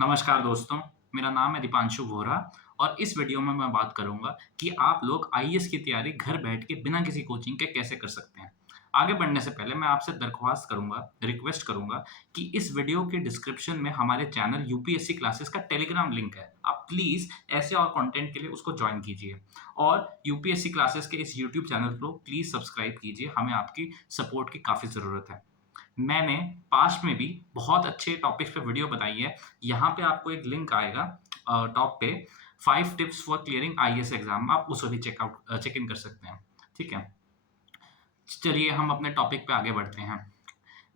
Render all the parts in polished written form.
नमस्कार दोस्तों, मेरा नाम है दीपांशु वोरा और इस वीडियो में मैं बात करूँगा कि आप लोग आईएएस की तैयारी घर बैठ के बिना किसी कोचिंग के कैसे कर सकते हैं। आगे बढ़ने से पहले मैं आपसे दरख्वास्त करूँगा, रिक्वेस्ट करूँगा कि इस वीडियो के डिस्क्रिप्शन में हमारे चैनल यूपीएससी क्लासेस का टेलीग्राम लिंक है। आप प्लीज़ ऐसे और कंटेंट के लिए उसको जॉइन कीजिए और यूपीएससी क्लासेस के इस यूट्यूब चैनल को प्लीज़ सब्सक्राइब कीजिए, हमें आपकी सपोर्ट की काफ़ी ज़रूरत है। मैंने पास्ट में भी बहुत अच्छे टॉपिक्स पे वीडियो बनाई है। यहाँ पे आपको एक लिंक आएगा टॉप पे 5 tips for clearing IAS exam आप उसे भी चेक इन कर सकते हैं। ठीक है? चलिए हम अपने टॉपिक पे आगे बढ़ते हैं।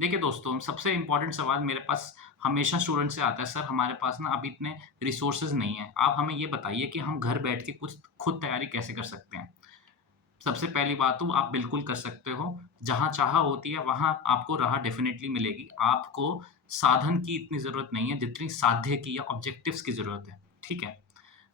देखिए दोस्तों, सबसे इम्पोर्टेंट सवाल मेरे पास हमेशा स्टूडेंट से आता है, सर हमारे पास ना अभी इतने रिसोर्सेज़ नहीं हैं। आप हमें ये बताइए कि हम घर बैठ के कुछ खुद तैयारी कैसे कर सकते हैं? सबसे पहली बात तो आप बिल्कुल कर सकते हो। जहाँ चाह होती है, वहाँ आपको राह डेफ़िनेटली मिलेगी। आपको साधन की इतनी ज़रूरत नहीं है, जितनी साध्य की या ऑब्जेक्टिव्स की ज़रूरत है। ठीक है?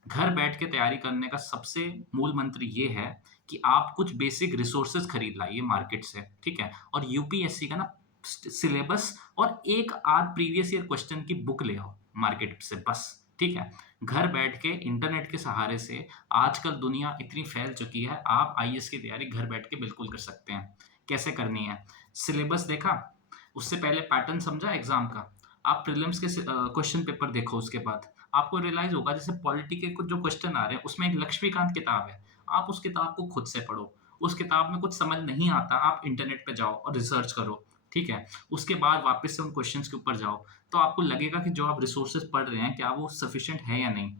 घर बैठ के तैयारी करने का सबसे मूल मंत्र ये है कि आप कुछ बेसिक रिसोर्सेज़ खरीद लाइए मार्केट से, ठीक है? और यूपीएससी का ना सिलेबस और एक आध प्रीवियस ईयर क्वेश्चन की बुक ले आओ मार्केट से बस, ठीक है? घर बैठ के इंटरनेट के सहारे से आजकल दुनिया इतनी फैल चुकी है, आप आईएएस की तैयारी घर बैठ के बिल्कुल कर सकते हैं। कैसे करनी है? सिलेबस देखा, उससे पहले पैटर्न समझा एग्ज़ाम का। आप प्रीलिम्स के क्वेश्चन पेपर देखो उसके बाद। आपको रियलाइज़ होगा जैसे पॉलिटी के कुछ जो क्वेश्चन आ रहे हैं, उसमें एक लक्ष्मीकांत किताब है। आप उस किताब को खुद से पढ़ो। उस किताब में कुछ समझ नहीं आता, आप इंटरनेट पे जाओ और रिसर्च करो, ठीक है? उसके बाद वापस से उन क्वेश्चन्स के ऊपर जाओ, तो आपको लगेगा कि जो आप रिसोर्सेज़ पढ़ रहे हैं, क्या वो सफिशिएंट है या नहीं।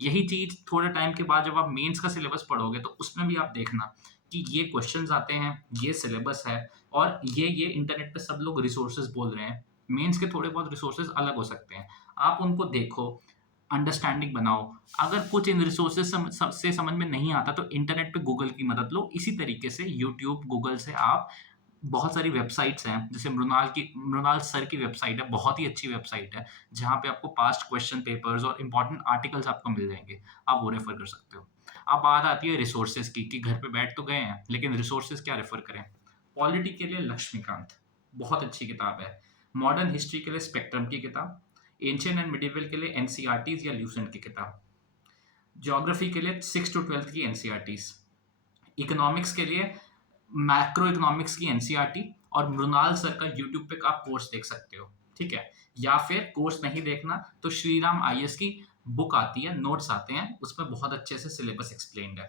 यही चीज़ थोड़े टाइम के बाद जब आप मेंस का सिलेबस पढ़ोगे, तो उसमें भी आप देखना कि ये क्वेश्चन्स आते हैं, ये सिलेबस है और ये इंटरनेट पे सब लोग रिसोर्सेज़ बोल रहे हैं। मेंस के थोड़े बहुत रिसोर्सेज़ अलग हो सकते हैं। आप उनको देखो, अंडरस्टैंडिंग बनाओ। अगर कुछ इन रिसोर्सेज़ से समझ में नहीं आता, तो इंटरनेट पे गूगल की मदद लो। इसी तरीके से यूट्यूब, गूगल से आप बहुत सारी वेबसाइट्स हैं, जैसे मृणाल सर की वेबसाइट है, बहुत ही अच्छी वेबसाइट है, जहाँ पे आपको पास्ट क्वेश्चन पेपर्स और इम्पोर्टेंट आर्टिकल्स आपको मिल जाएँगे, आप वो रेफ़र कर सकते हो। अब बात आती है रिसोर्सेज़ की कि घर पे बैठ तो गए हैं, लेकिन रिसोर्सेज़ क्या रेफ़र करें? पॉलिटी के लिए लक्ष्मीकांत, बहुत अच्छी किताब है। मॉडर्न हिस्ट्री के लिए स्पेक्ट्रम की किताब, एंशिएंट एंड मिडीवल के लिए एनसीईआरटीज़ या ल्यूसेंट की किताब, ज्योग्राफी के लिए 6 टू 12th की एनसीईआरटीज़, इकोनॉमिक्स के लिए मैक्रो इकोनॉमिक्स की एनसीईआरटी और मृणाल सर का यूट्यूब पे आप कोर्स देख सकते हो, ठीक है? या फिर कोर्स नहीं देखना तो श्रीराम आईएएस की बुक आती है, नोट्स आते हैं, उसमें बहुत अच्छे से सिलेबस एक्सप्लेन्ड है।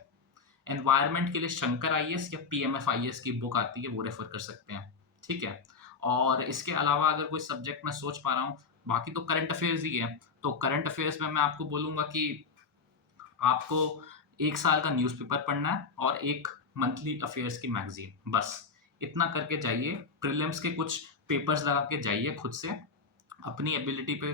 एनवायरनमेंट के लिए शंकर आईएएस या पीएमएफ आईएएस की बुक आती है, वो रेफर कर सकते हैं, ठीक है? और इसके अलावा अगर कोई सब्जेक्ट मैं सोच पा रहा हूँ, बाकी तो करंट अफेयर्स ही है, तो करंट अफेयर्स में मैं आपको बोलूँगा कि आपको 1 साल का न्यूज़पेपर पढ़ना है और एक मंथली अफेयर्स की मैगज़ीन, बस। इतना करके जाइए, प्रीलिम्स के कुछ पेपर्स लगा के जाइए खुद से, अपनी एबिलिटी पे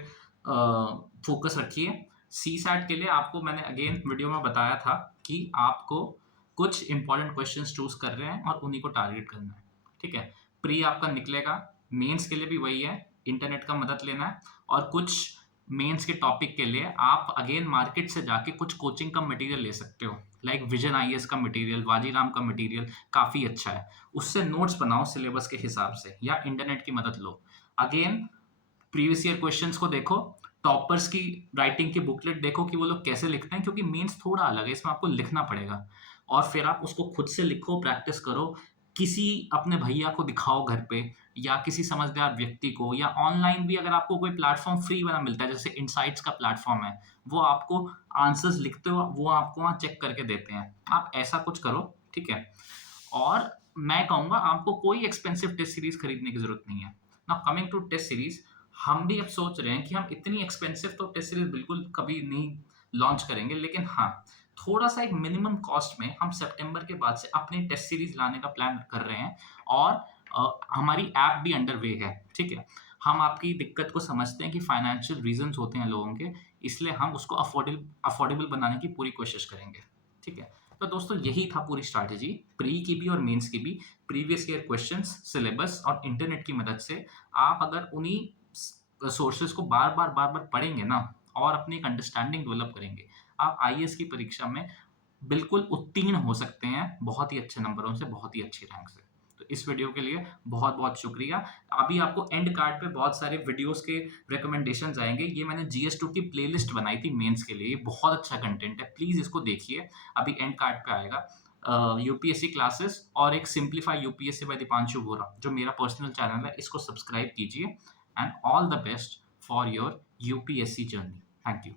फ़ोकस रखिए। सीसैट के लिए आपको मैंने अगेन वीडियो में बताया था कि आपको कुछ इम्पोर्टेंट क्वेश्चन्स चूज़ कर रहे हैं और उन्हीं को टारगेट करना है, ठीक है? प्री आपका निकलेगा, मेंस के लिए भी वही है, इंटरनेट का मदद लेना है और कुछ मेंस के टॉपिक के लिए आप अगेन मार्केट से जाके कुछ कोचिंग का मटेरियल ले सकते हो। लाइक विजन आईएएस का मटेरियल, वाजीराम का मटेरियल काफ़ी अच्छा है। उससे नोट्स बनाओ सिलेबस के हिसाब से या इंटरनेट की मदद लो। अगेन प्रीवियस ईयर क्वेश्चंस को देखो, टॉपर्स की राइटिंग की बुकलेट देखो कि वो लोग कैसे लिखते हैं, क्योंकि मेंस थोड़ा अलग है, इसमें आपको लिखना पड़ेगा और फिर आप उसको खुद से लिखो, प्रैक्टिस करो। किसी अपने भैया को दिखाओ घर पे या किसी समझदार व्यक्ति को, या ऑनलाइन भी अगर आपको कोई प्लेटफ़ॉर्म फ्री वाला मिलता है, जैसे इनसाइट्स का प्लेटफ़ॉर्म है, वो आपको आंसर्स लिखते हो, वो आपको वहाँ चेक करके देते हैं। आप ऐसा कुछ करो, ठीक है? और मैं कहूँगा आपको कोई एक्सपेंसिव टेस्ट सीरीज़ खरीदने की ज़रूरत नहीं है। Now coming to test series, हम भी अब सोच रहे हैं कि हम इतनी एक्सपेंसिव तो टेस्ट सीरीज़ बिल्कुल कभी नहीं लॉन्च करेंगे, लेकिन हाँ, थोड़ा-सा एक मिनिमम कॉस्ट में हम सितंबर के बाद से अपनी टेस्ट सीरीज़ लाने का प्लान कर रहे हैं और हमारी ऐप भी अंडर वे है, ठीक है? हम आपकी दिक्कत को समझते हैं कि फाइनेंशियल रीज़न्स होते हैं लोगों के, इसलिए हम उसको अफोर्डेबल बनाने की पूरी कोशिश करेंगे, ठीक है? तो दोस्तों यही था पूरी स्ट्रैटेजी, प्री की भी और मेंस की भी। प्रीवियस ईयर क्वेश्चंस, सिलेबस और इंटरनेट की मदद से आप अगर उन्हीं सोर्सेज़ को बार-बार पढ़ेंगे ना और अपनी एक अंडरस्टैंडिंग डेवलप करेंगे, आप आईएएस की परीक्षा में बिल्कुल उत्तीर्ण हो सकते हैं, बहुत ही अच्छे नंबरों से, बहुत ही अच्छी रैंक से। तो इस वीडियो के लिए बहुत-बहुत शुक्रिया। अभी आपको एंड कार्ड पे बहुत सारे वीडियोज़ के रिकमेंडेशंस आएँगे। ये मैंने जीएस2 की प्लेलिस्ट बनाई थी मेंस के लिए, ये बहुत अच्छा कंटेंट है, प्लीज़ इसको देखिए। अभी एंड कार्ड पे आएगा। यूपीएससी क्लासेस और एक simplify UPSC by Deepanshu Vora, जो मेरा पर्सनल चैनल है, इसको सब्सक्राइब कीजिए and all the best for your UPSC journey. Thank you.